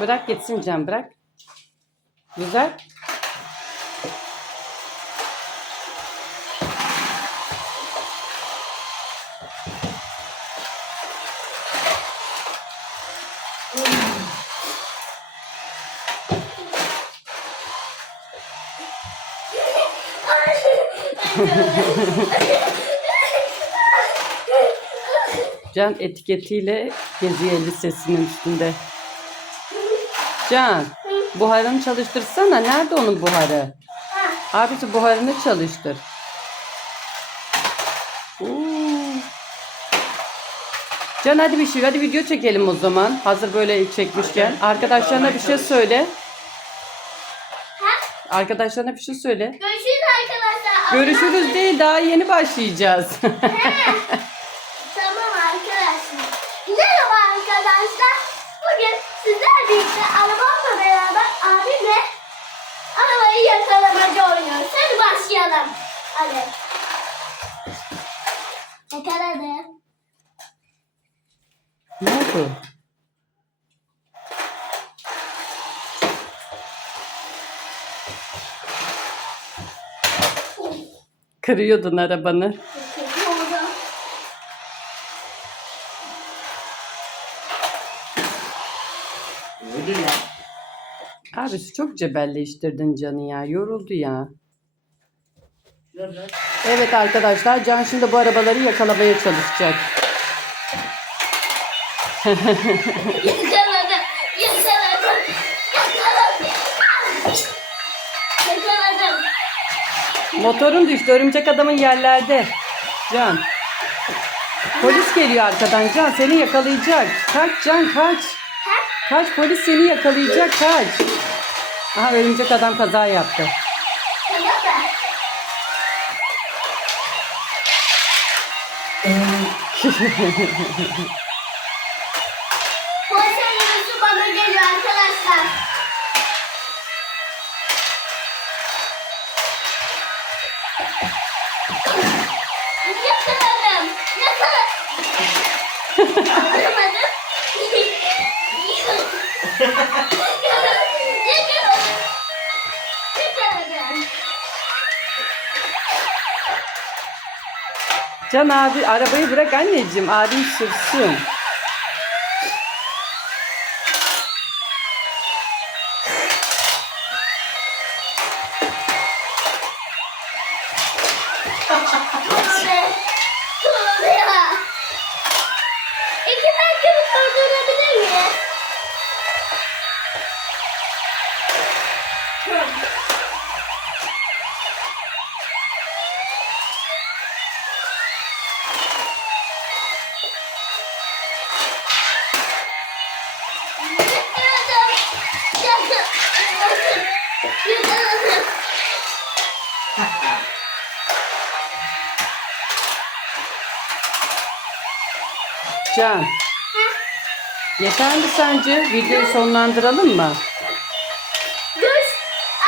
Bırak gitsin Can bırak. Güzel. Can etiketiyle geziyor lisesinin üstünde. Can, buharını çalıştırsana. Nerede onun buharı? Abisi buharını çalıştır. Oo. Can hadi bir şey, hadi video çekelim o zaman. Hazır böyle çekmişken. Arkadaşlarına bir şey söyle. Arkadaşlarına bir şey söyle. Görüşürüz arkadaşlar. Görüşürüz değil, daha yeni başlayacağız. Tamam arkadaşlar. Merhaba arkadaşlar. Bugün sizler birlikte arabamla beraber abimle arabayı yakalamaca oynuyoruz. Hadi başlayalım. Hadi. Yakaladım. ne oldu? Kırıyordun arabanı. Ya? Abisi çok cebelleştirdin Can'ı ya. Yoruldu ya. Şurada. Evet arkadaşlar Can şimdi bu arabaları yakalamaya çalışacak. Yakaladım. Yakaladım. Yakaladım. Yakaladım. Motorun düştü. Örümcek adamın yerlerde. Can. Polis geliyor arkadan. Can seni yakalayacak. Kaç Can kaç. Kaç polis seni yakalayacak kaç. Aha örümcek adam kaza yaptı. Polis arabası bana geliyor arkadaşlar. Yakaladım. Yakaladım. Yakaladım. Can abi arabayı bırak anneciğim. Abim sürsün. Tuğla. Tuğla ya. İki Can. Yeter mi sence? Videoyu sonlandıralım mı? Görüş.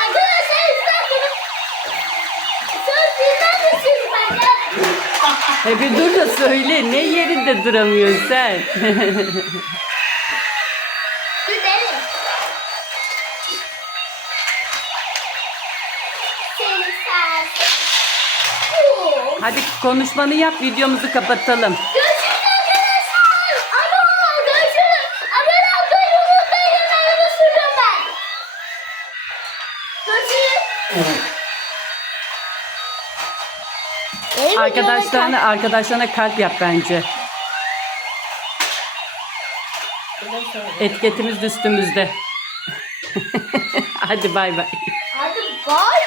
Arkadaşlar? He bir dur da söyle. Ne yerinde duramıyorsun sen? Gidelim. Seni sen. Oo. Hadi konuşmanı yap. Videomuzu kapatalım. Benim Arkadaşlarına arkadaşlarına kalp yap bence. Etiketimiz de üstümüzde. Hadi bay bay. Hadi bay